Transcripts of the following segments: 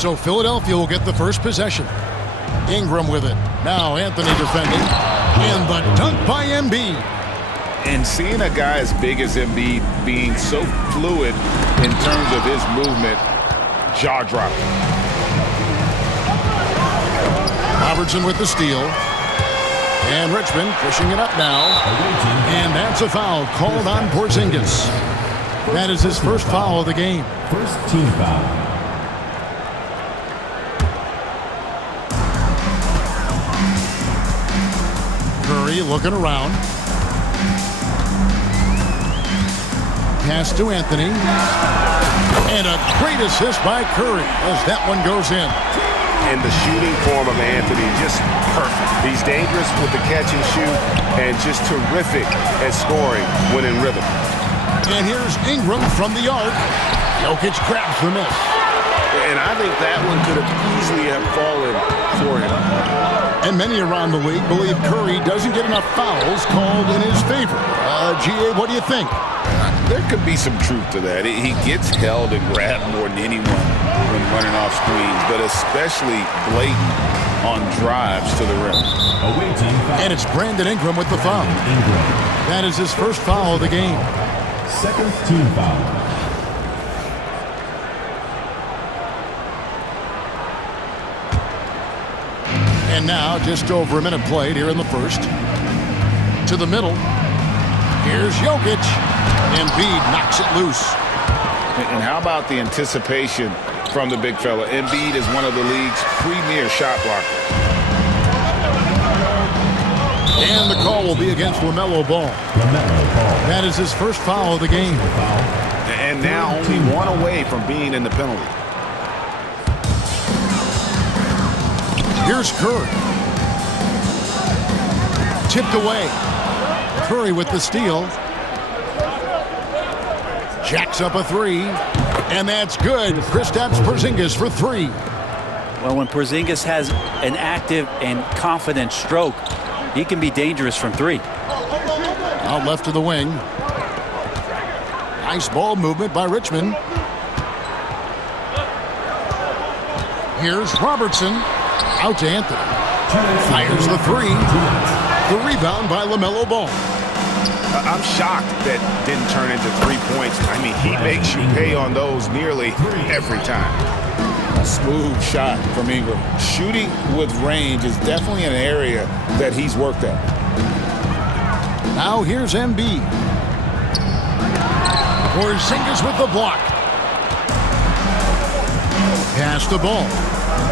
So Philadelphia will get the first possession. Ingram with it. Now Anthony defending. And the dunk by Embiid. And seeing a guy as big as Embiid being so fluid in terms of his movement, jaw-dropping. Robertson with the steal. And Richmond pushing it up now. And that's a foul called on Porzingis. That is his first foul of the game. First team foul. Curry looking around. Pass to Anthony. And a great assist by Curry as that one goes in. And the shooting form of Anthony, just perfect. He's dangerous with the catch and shoot and just terrific at scoring when in rhythm. And here's Ingram from the arc. Jokic grabs the miss. And I think that one could have easily have fallen for him. And many around the league believe Curry doesn't get enough fouls called in his favor. GA, what do you think? There could be some truth to that. He gets held and grabbed more than anyone when running off screens, but especially blatant on drives to the rim. And it's Brandon Ingram with the foul. That is his first foul of the game. Second team foul. And now just over a minute played here in the first. To the middle. Here's Jokic. Embiid knocks it loose. And how about the anticipation from the big fella? Embiid is one of the league's premier shot blockers. And the call will be against LaMelo Ball. That is his first foul of the game. And now only one away from being in the penalty. Here's Curry. Tipped away. Curry with the steal. Jacks up a three. And that's good. Kristaps Porzingis for three. Well, when Porzingis has an active and confident stroke, he can be dangerous from three. Out left to the wing. Nice ball movement by Richmond. Here's Robertson. Out to Anthony. Fires the three. The rebound by LaMelo Ball. I'm shocked that didn't turn into 3 points. I mean, he makes you pay on those nearly every time. A smooth shot from Ingram. Shooting with range is definitely an area that he's worked at. Now here's Embiid. Porzingis with the block. Pass the ball.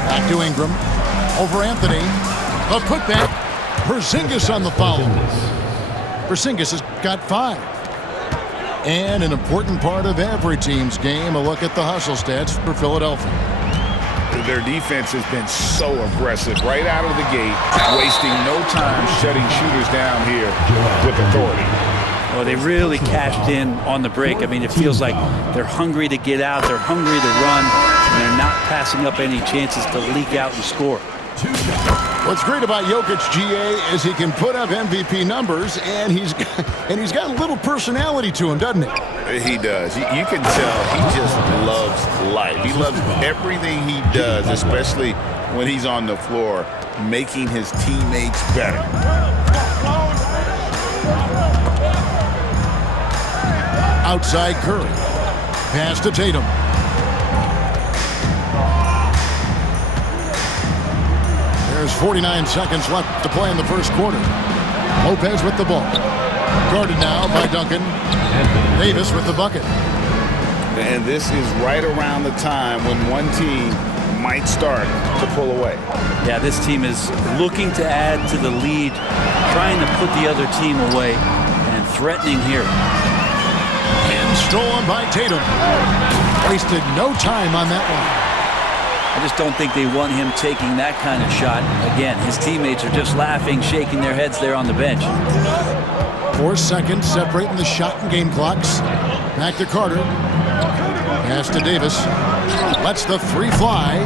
Back to Ingram. Over Anthony. A putback. Porzingis on the foul. Porzingis has got 5. And an important part of every team's game, a look at the hustle stats for Philadelphia. Their defense has been so aggressive right out of the gate, wasting no time shutting shooters down here with authority. Well, they really cashed in on the break. I mean, it feels like they're hungry to get out, they're hungry to run, and they're not passing up any chances to leak out and score. What's great about Jokic, GA, is he can put up MVP numbers, and he's got a little personality to him, doesn't he? He does. You can tell he just loves life. He loves everything he does, especially when he's on the floor, making his teammates better. Outside Curry. Pass to Tatum. There's 49 seconds left to play in the first quarter. Lopez with the ball. Guarded now by Duncan. Davis with the bucket. And this is right around the time when one team might start to pull away. Yeah, this team is looking to add to the lead, trying to put the other team away, and threatening here. And stolen by Tatum. Wasted no time on that one. I just don't think they want him taking that kind of shot. Again, his teammates are just laughing, shaking their heads there on the bench. 4 seconds separating the shot and game clocks. Back to Carter. Pass to Davis. Lets the three fly.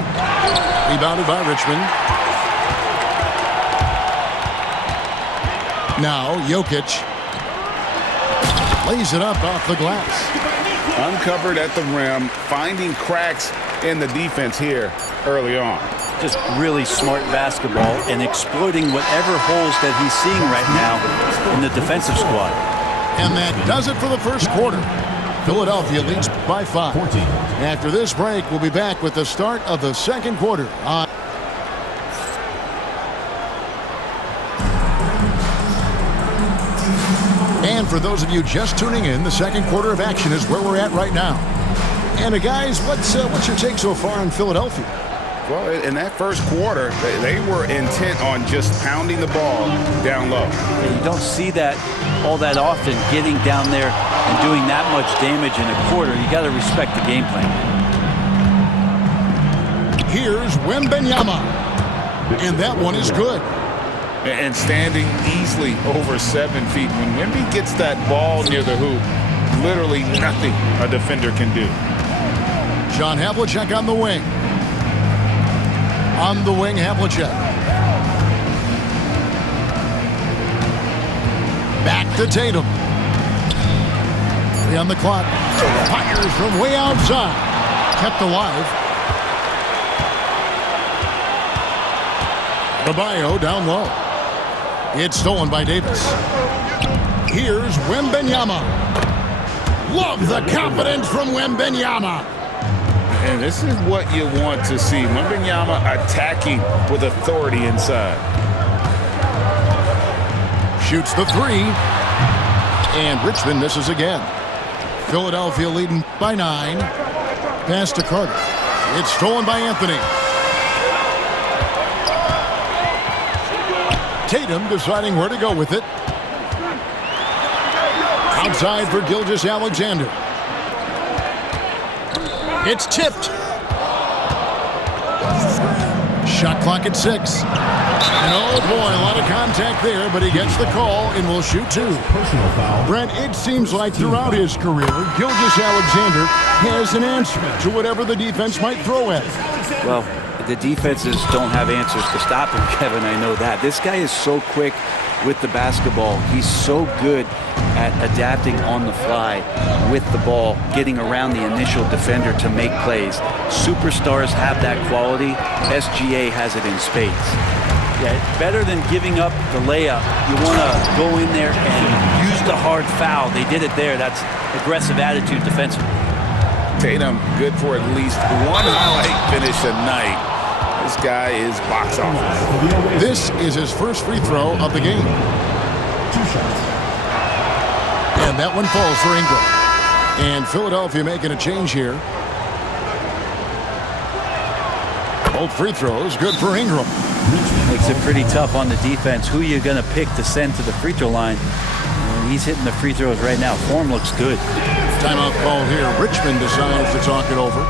Rebounded by Richmond. Now Jokic. Lays it up off the glass. Uncovered at the rim, finding cracks in the defense here early on. Just really smart basketball and exploiting whatever holes that he's seeing right now in the defensive squad. And that does it for the first quarter. Philadelphia leads by 5. 14. After this break, we'll be back with the start of the second quarter. And for those of you just tuning in, the second quarter of action is where we're at right now. And guys, what's your take so far on Philadelphia? Well, in that first quarter, they were intent on just pounding the ball down low. And you don't see that all that often, getting down there and doing that much damage in a quarter. You got to respect the game plan. Here's Wembanyama. And that one is good. And standing easily over 7 feet. When Wemby gets that ball near the hoop, literally nothing a defender can do. John Havlicek on the wing. On the wing, Havlicek. Back to Tatum. 3 on the clock. Fires from way outside. Kept alive. Adebayo down low. It's stolen by Davis. Here's Wembanyama. Love the confidence from Wembanyama. And this is what you want to see. Wembanyama attacking with authority inside. Shoots the 3. And Richmond misses again. Philadelphia leading by 9. Pass to Carter. It's stolen by Anthony. Tatum deciding where to go with it. Outside for Gilgeous-Alexander. It's tipped. Shot clock at 6. And oh boy, a lot of contact there, but he gets the call and will shoot 2. Personal foul. Brent, it seems like throughout his career, Gilgeous-Alexander has an answer to whatever the defense might throw at him. Well, the defenses don't have answers to stop him, Kevin. I know that. This guy is so quick with the basketball. He's so good at adapting on the fly with the ball, getting around the initial defender to make plays. Superstars have that quality. SGA has it in spades. Yeah, better than giving up the layup. You want to go in there and use the hard foul. They did it there. That's aggressive attitude defensively. Tatum good for at least one highlight finish a night. This guy is box office. This is his first free throw of the game. 2 shots. And that one falls for Ingram. And Philadelphia making a change here. Both free throws good for Ingram. Makes it pretty tough on the defense. Who you're going to pick to send to the free throw line. And he's hitting the free throws right now. Form looks good. Timeout call here. Richmond decides to talk it over.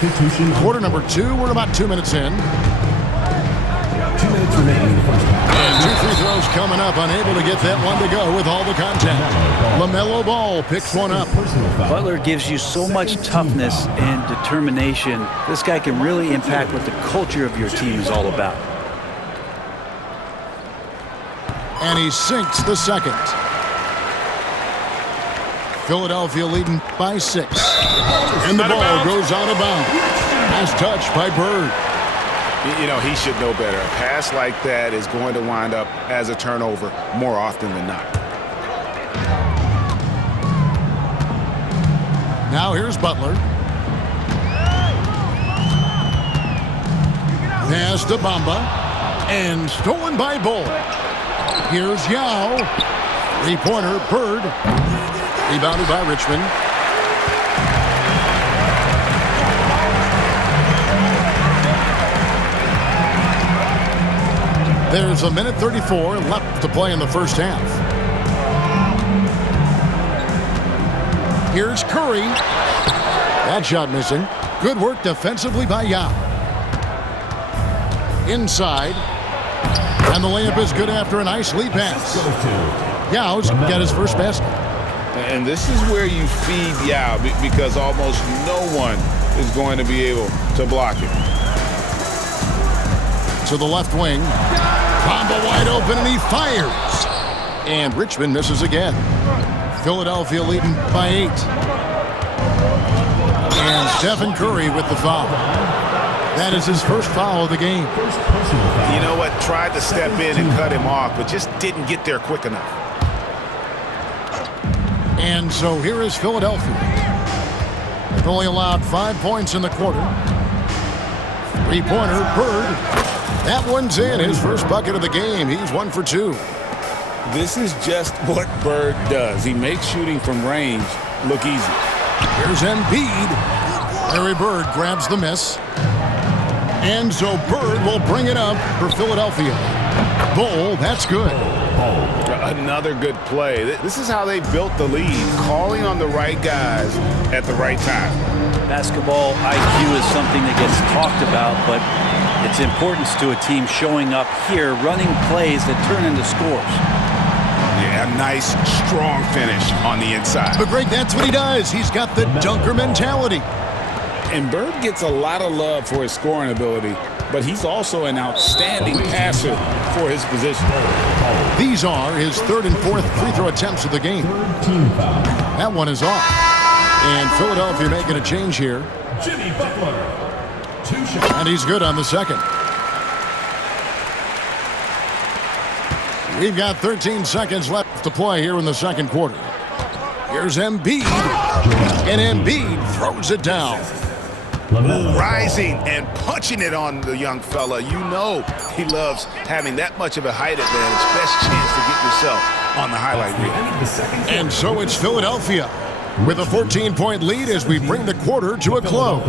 Substitution. Quarter number 2. We're about 2 minutes in. 2 minutes remaining in the first half. And 2 free throws coming up. Unable to get that one to go with all the contact. LaMelo Ball picks one up. Personal foul. Butler gives you so much toughness and determination. This guy can really impact what the culture of your team is all about. And he sinks the second. Philadelphia leading by 6. And the ball goes out of bounds. Nice touch by Bird. You know, he should know better. A pass like that is going to wind up as a turnover more often than not. Now here's Butler. Pass to Bamba. And stolen by Bull. Here's Yao. Three-pointer, Bird. Rebounded by Richmond. There's a minute 34 left to play in the first half. Here's Curry. That shot missing. Good work defensively by Yao. Inside. And the layup is good after a nice lead pass. Yao's got his first basket. And this is where you feed Yao because almost no one is going to be able to block it. To the left wing. Bamba wide open and he fires. And Richmond misses again. Philadelphia leading by 8. And Stephen Curry with the foul. That is his first foul of the game. You know what? Tried to step in and cut him off, but just didn't get there quick enough. And so here is Philadelphia. They've only allowed 5 points in the quarter. Three-pointer, Bird. That one's in. His first bucket of the game. He's 1 for 2. This is just what Bird does. He makes shooting from range look easy. Here's Embiid. Larry Bird grabs the miss. And so Bird will bring it up for Philadelphia. Bull, that's good. Another good play. This is how they built the lead, calling on the right guys at the right time. Basketball IQ is something that gets talked about, but its importance to a team showing up here, running plays that turn into scores. Yeah, a nice, strong finish on the inside. But Greg, that's what he does. He's got the dunker mentality. And Bird gets a lot of love for his scoring ability, but he's also an outstanding passer for his position. These are his third and fourth free throw attempts of the game. That one is off. And Philadelphia making a change here. Jimmy Butler. 2 shots. And he's good on the second. We've got 13 seconds left to play here in the second quarter. Here's Embiid. And Embiid throws it down. Rising and punching it on the young fella. You know he loves having that much of a height advantage. Best chance to get yourself on the highlight reel. And so it's Philadelphia with a 14-point lead as we bring the quarter to a close.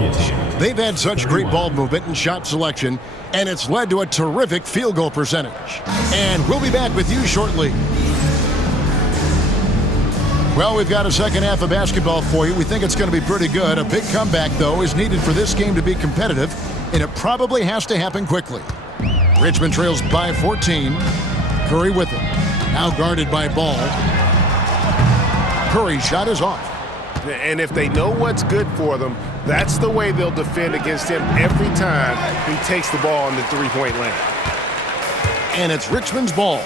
They've had such great ball movement and shot selection, and it's led to a terrific field goal percentage. And we'll be back with you shortly. Well, we've got a second half of basketball for you. We think it's going to be pretty good. A big comeback, though, is needed for this game to be competitive, and it probably has to happen quickly. Richmond trails by 14. Curry with him. Now guarded by Ball. Curry's shot is off. And if they know what's good for them, that's the way they'll defend against him every time he takes the ball in the three-point lane. And it's Richmond's ball.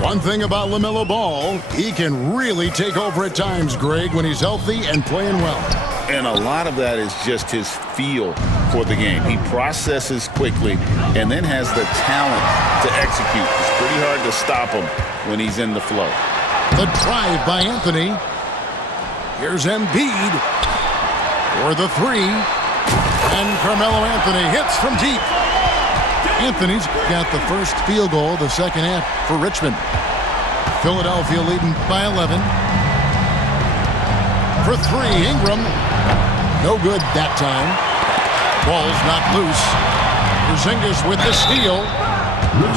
One thing about LaMelo Ball, he can really take over at times, Greg, when he's healthy and playing well. And a lot of that is just his feel for the game. He processes quickly and then has the talent to execute. It's pretty hard to stop him when he's in the flow. The drive by Anthony. Here's Embiid for the three. And Carmelo Anthony hits from deep. Anthony's got the first field goal of the second half for Richmond. Philadelphia leading by 11. For three, Ingram. No good that time. Ball's not loose. Porzingis with the steal.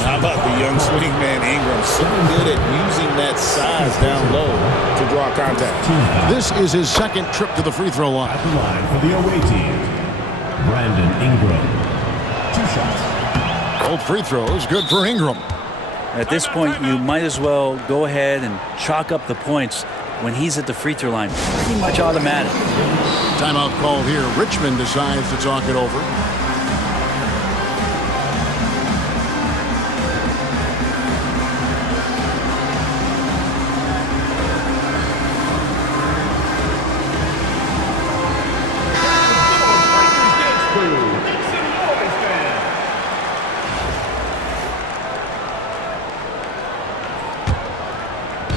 How about the young swingman Ingram? So good at using that size down low to draw contact. This is his second trip to the free throw line. At the line for the away team, Brandon Ingram. 2 shots. Both free throws, good for Ingram. At this point, you might as well go ahead and chalk up the points when he's at the free throw line. Pretty much automatic. Timeout called here. Richmond decides to talk it over.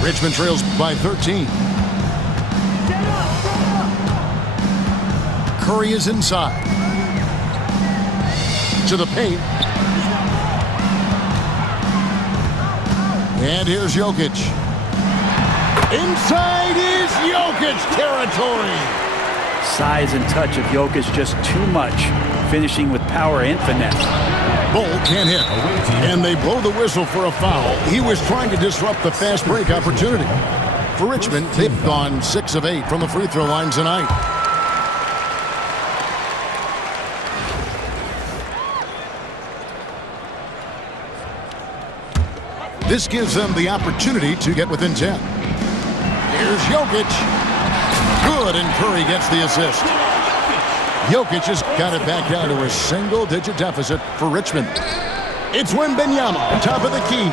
Richmond trails by 13. Curry is inside. To the paint. And here's Jokic. Inside is Jokic territory. Size and touch of Jokic just too much, finishing with power and finesse. Bull can't hit. And they blow the whistle for a foul. He was trying to disrupt the fast break opportunity. For Richmond, they've gone 6 of 8 from the free throw line tonight. This gives them the opportunity to get within 10. Here's Jokic. Good, and Curry gets the assist. Jokic has got it back down to a single-digit deficit for Richmond. It's Wembanyama, top of the key.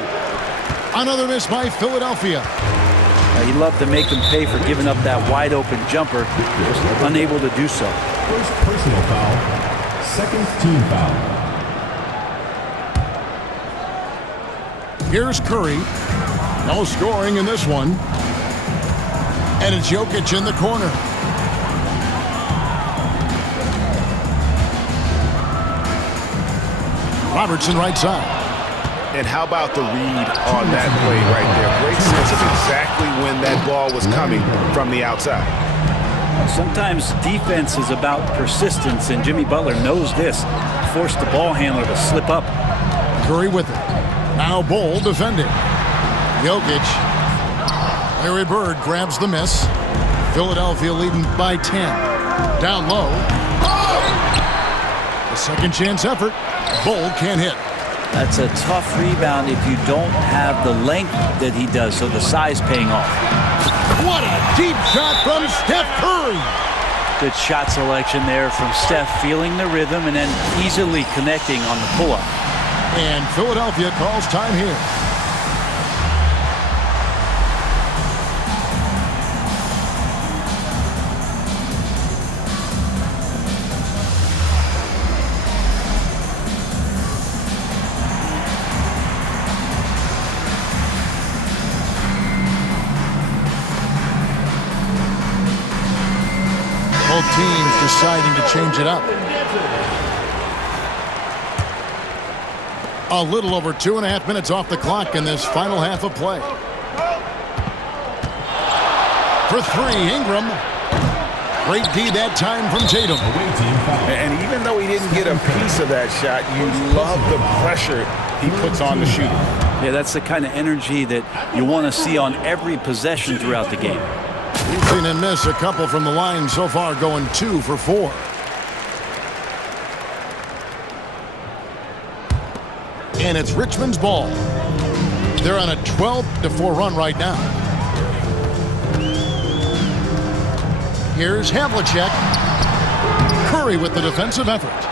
Another miss by Philadelphia. He loved to make them pay for giving up that wide-open jumper. Just unable to do so. First personal foul. Second team foul. Here's Curry. No scoring in this one. And it's Jokic in the corner. Robertson right side. And how about the read on that play right there? Great sense of exactly when that ball was coming from the outside. Sometimes defense is about persistence, and Jimmy Butler knows this. Forced the ball handler to slip up. Curry with it. Now Bol defending. Jokic. Larry Bird grabs the miss. Philadelphia leading by 10. Down low. A second chance effort. Bol can't hit. That's a tough rebound if you don't have the length that he does, so the size paying off. What a deep shot from Steph Curry. Good shot selection there from Steph, feeling the rhythm and then easily connecting on the pull-up. And Philadelphia calls time here. Both teams deciding to change it up. A little over 2.5 minutes off the clock in this final half of play. For three, Ingram. Great D that time from Tatum. And even though he didn't get a piece of that shot, you love the pressure he puts on the shooter. Yeah, that's the kind of energy that you want to see on every possession throughout the game. We've seen him miss a couple from the line so far, going 2 for 4. And it's Richmond's ball. They're on a 12-4 run right now. Here's Havlicek. Curry with the defensive effort.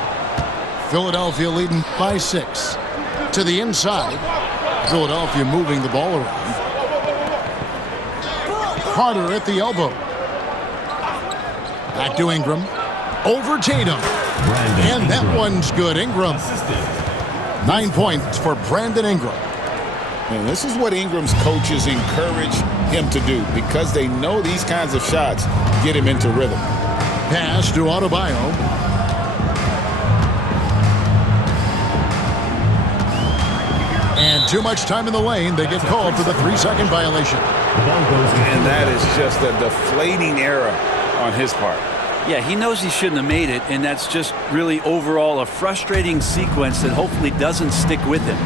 Philadelphia leading by 6. To the inside. Philadelphia moving the ball around. Carter at the elbow. Back to Ingram. Over Tatum. And that one's good. Ingram. 9 points for Brandon Ingram. And this is what Ingram's coaches encourage him to do, because they know these kinds of shots get him into rhythm. Pass to Adebayo. And too much time in the lane. They get called for the 3-second violation. And that is just a deflating error on his part. Yeah, he knows he shouldn't have made it, and that's just really overall a frustrating sequence that hopefully doesn't stick with him.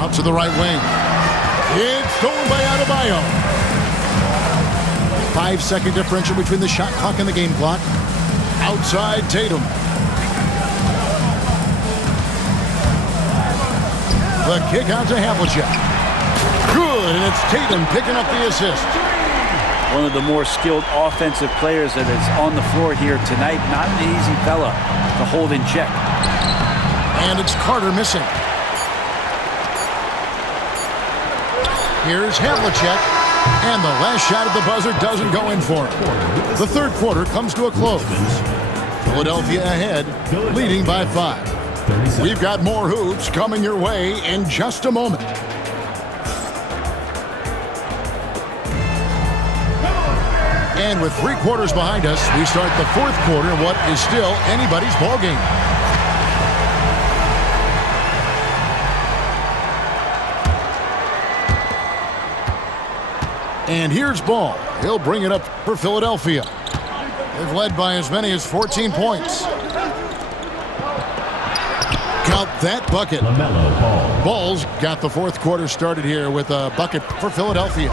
Out to the right wing. It's stolen by Adebayo. 5-second differential between the shot clock and the game clock. Outside Tatum. The kick out to Havlicek. Good, and it's Tatum picking up the assist. One of the more skilled offensive players that is on the floor here tonight. Not an easy fella to hold in check. And it's Carter missing. Here's Havlicek. And the last shot at the buzzer doesn't go in for him. The third quarter comes to a close. Philadelphia ahead, leading by 5. We've got more hoops coming your way in just a moment. And with 3 quarters behind us, we start the fourth quarter in what is still anybody's ball game. And here's Ball. He'll bring it up for Philadelphia. They've led by as many as 14 points. Count that bucket. LaMelo Ball. Ball's got the fourth quarter started here with a bucket for Philadelphia.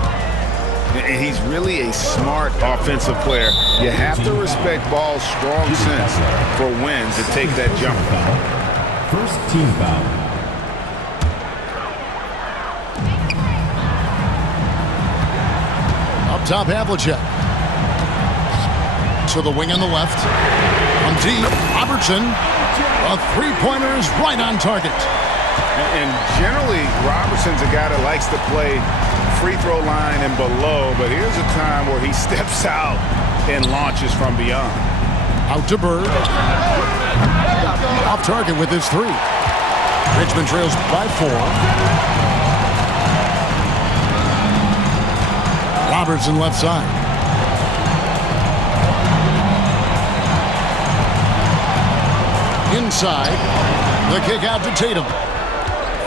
And he's really a smart offensive player. You have to respect Ball's strong sense for when to take that jumper. First team foul. Up top, Havlicek. To the wing on the left. From deep, Robertson. A three-pointer is right on target. And generally, Robertson's a guy that likes to play free throw line and below, but here's a time where he steps out and launches from beyond. Out to Bird. Off target with his three. Richmond trails by 4. Robertson left side. Inside. The kick out to Tatum.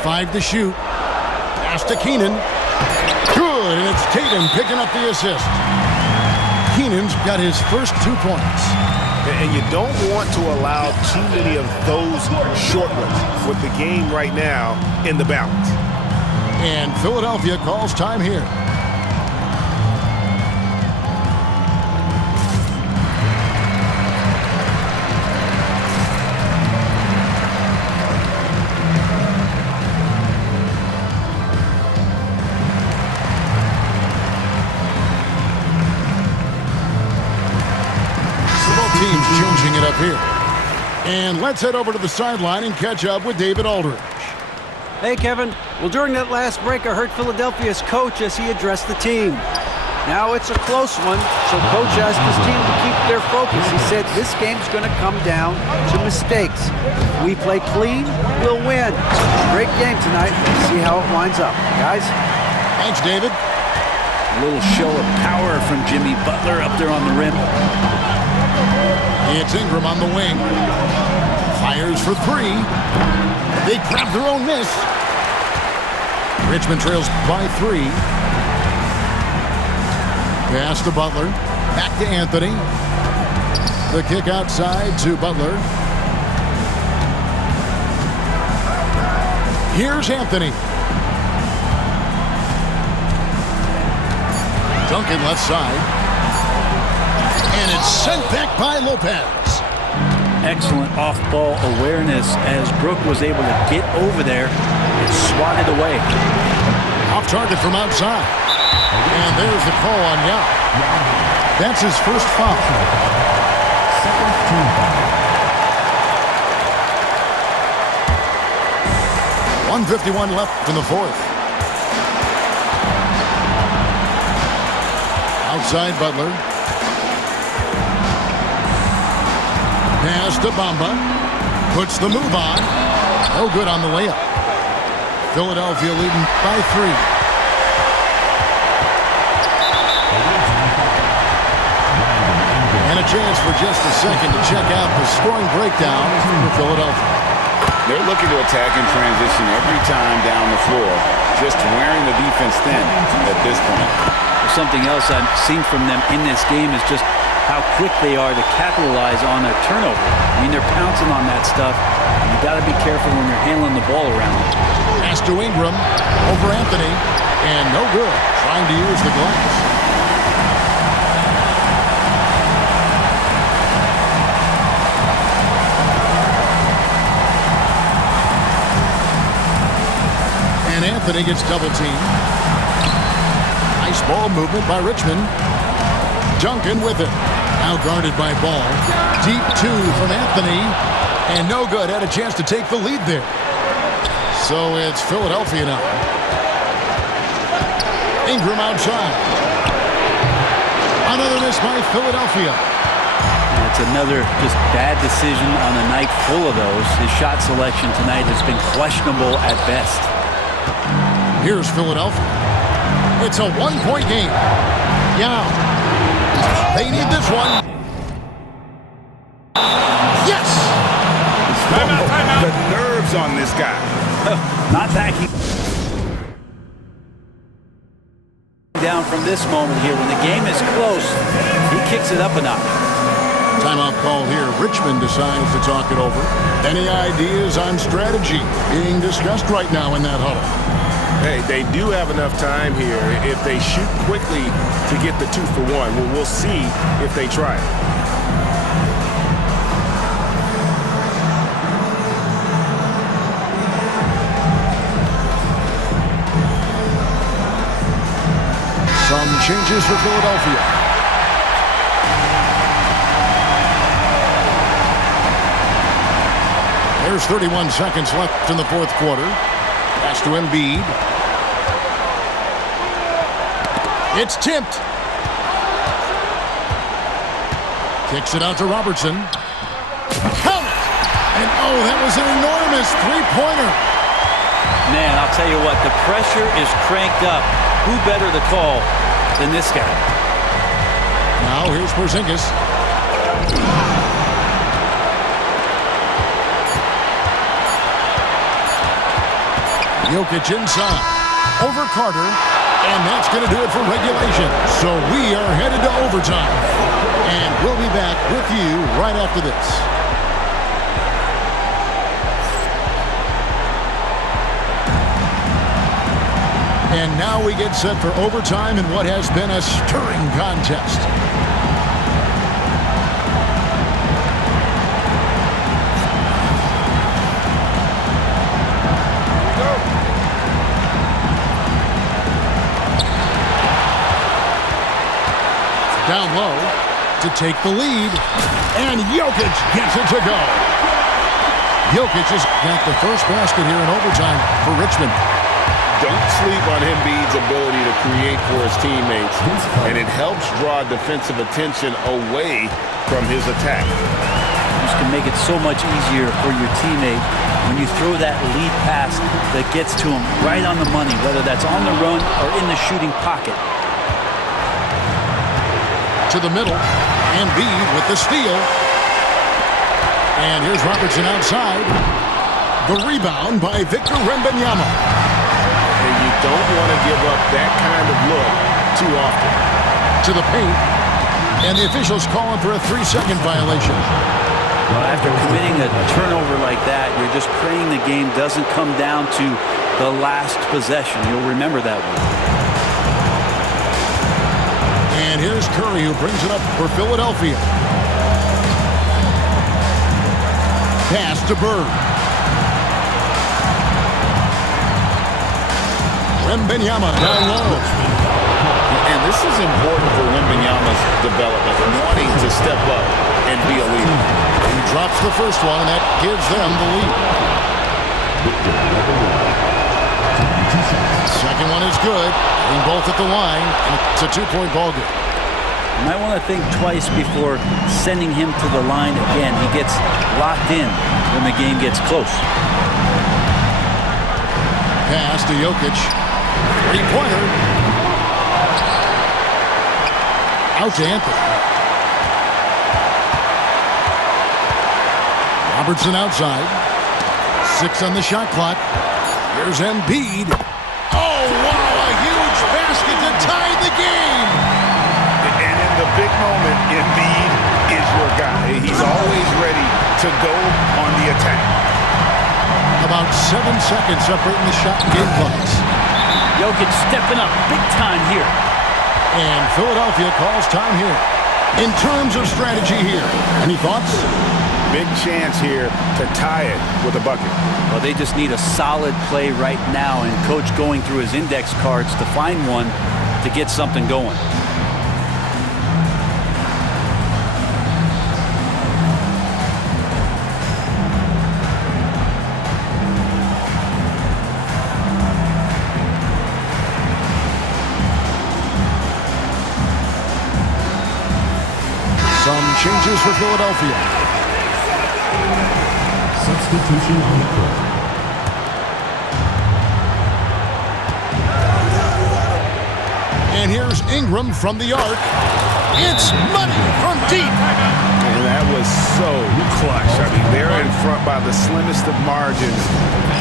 5 to shoot. Pass to Keenan. Good, and it's Tatum picking up the assist. Keenan's got his first 2 points. And you don't want to allow too many of those short ones with the game right now in the balance. And Philadelphia calls time here. Teams changing it up here. And let's head over to the sideline and catch up with David Aldridge. Hey, Kevin. Well, during that last break, I heard Philadelphia's coach as he addressed the team. Now it's a close one, so coach asked his team to keep their focus. He said this game's going to come down to mistakes. If we play clean, we'll win. Great game tonight. Let's see how it winds up. Guys? Thanks, David. A little show of power from Jimmy Butler up there on the rim. It's Ingram on the wing. Fires for 3. They grab their own miss. Richmond trails by 3. Pass to Butler. Back to Anthony. The kick outside to Butler. Here's Anthony. Duncan left side. And it's sent back by Lopez. Excellent off-ball awareness as Brook was able to get over there and swat it away. Off target from outside. And there's the call on Yao. That's his first foul. Second team foul. 1:51 left in the fourth. Outside Butler. Pass to Bamba. Puts the move on. No good on the layup. Philadelphia leading by 3. And a chance for just a second to check out the scoring breakdown for Philadelphia. They're looking to attack in transition every time down the floor, just wearing the defense thin at this point. Something else I've seen from them in this game is just how quick they are to capitalize on a turnover. I mean, they're pouncing on that stuff. You got to be careful when you're handling the ball around. Pass to Ingram over Anthony, and no good. Trying to use the glass. And Anthony gets double teamed. Nice ball movement by Richmond. Duncan with it. Now guarded by Ball. Deep 2 from Anthony. And no good. Had a chance to take the lead there. So it's Philadelphia now. Ingram outside. Another miss by Philadelphia. It's another just bad decision on a night full of those. His shot selection tonight has been questionable at best. Here's Philadelphia. It's a 1-point game. Yeah. They need this one. Yes! Timeout. The nerves on this guy. Not backing down from this moment here. When the game is close, he kicks it up a notch. Timeout call here. Richmond decides to talk it over. Any ideas on strategy being discussed right now in that huddle? Hey, they do have enough time here if they shoot quickly to get the 2-for-1. Well, we'll see if they try it. Some changes for Philadelphia. There's 31 seconds left in the fourth quarter. Pass to Embiid. It's tipped. Kicks it out to Robertson. Count it! And oh, that was an enormous three-pointer. Man, I'll tell you what, the pressure is cranked up. Who better to call than this guy? Now here's Porzingis. Jokic inside. Over Carter. And that's going to do it for regulation. So we are headed to overtime. And we'll be back with you right after this. And now we get set for overtime in what has been a stirring contest. Down low to take the lead. And Jokic gets it to go. Jokic has got the first basket here in overtime for Richmond. Don't sleep on Embiid's ability to create for his teammates, and it helps draw defensive attention away from his attack. This can make it so much easier for your teammate when you throw that lead pass that gets to him right on the money, whether that's on the run or in the shooting pocket. To the middle, Embiid with the steal. And here's Robertson outside. The rebound by Victor Wembanyama. And you don't want to give up that kind of look too often. To the paint. And the officials calling for a 3-second violation. After committing a turnover like that, you're just praying the game doesn't come down to the last possession. You'll remember that one. And here's Curry, who brings it up for Philadelphia. Pass to Bird. Wembanyama down low. And this is important for Wembanyama's development, wanting to step up and be a leader. He drops the first one, and that gives them the lead. Second one is good. Getting both at the line, and it's a 2-point ball game. You might want to think twice before sending him to the line again. He gets locked in when the game gets close. Pass to Jokic. Three-pointer. Out to Anthony. Robertson outside. 6 on the shot clock. Here's Embiid. Oh, wow, a huge basket to tie the game. And in the big moment, Embiid is your guy. He's always ready to go on the attack. About 7 seconds separating the shot and game clocks. Jokic stepping up big time here. And Philadelphia calls time here. In terms of strategy here, any thoughts? Big chance here to tie it with a bucket. Well, they just need a solid play right now, and Coach going through his index cards to find one to get something going. Some changes for Philadelphia. Substitution on the court. And here's Ingram from the arc. It's money from deep. And that was so clutch. I mean, they're in front by the slimmest of margins,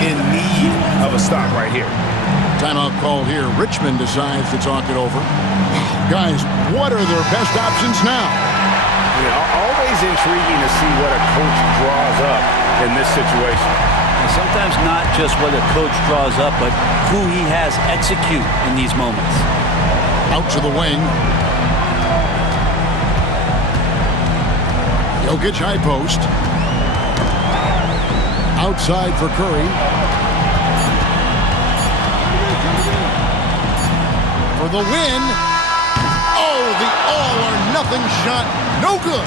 in need of a stop right here. Timeout call here. Richmond decides to talk it over. Guys, what are their best options now? Always intriguing to see what a coach draws up in this situation. And sometimes not just what a coach draws up, but who he has execute in these moments. Out to the wing. Jokic high post. Outside for Curry. For the win. Oh, the all-or-nothing shot. No good.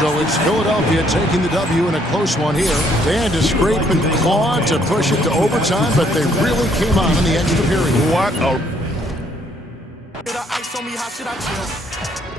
So it's Philadelphia taking the W in a close one here. They had to scrape and claw to push it to overtime, but they really came on in the extra period. What a... Ice on me, how should I chill?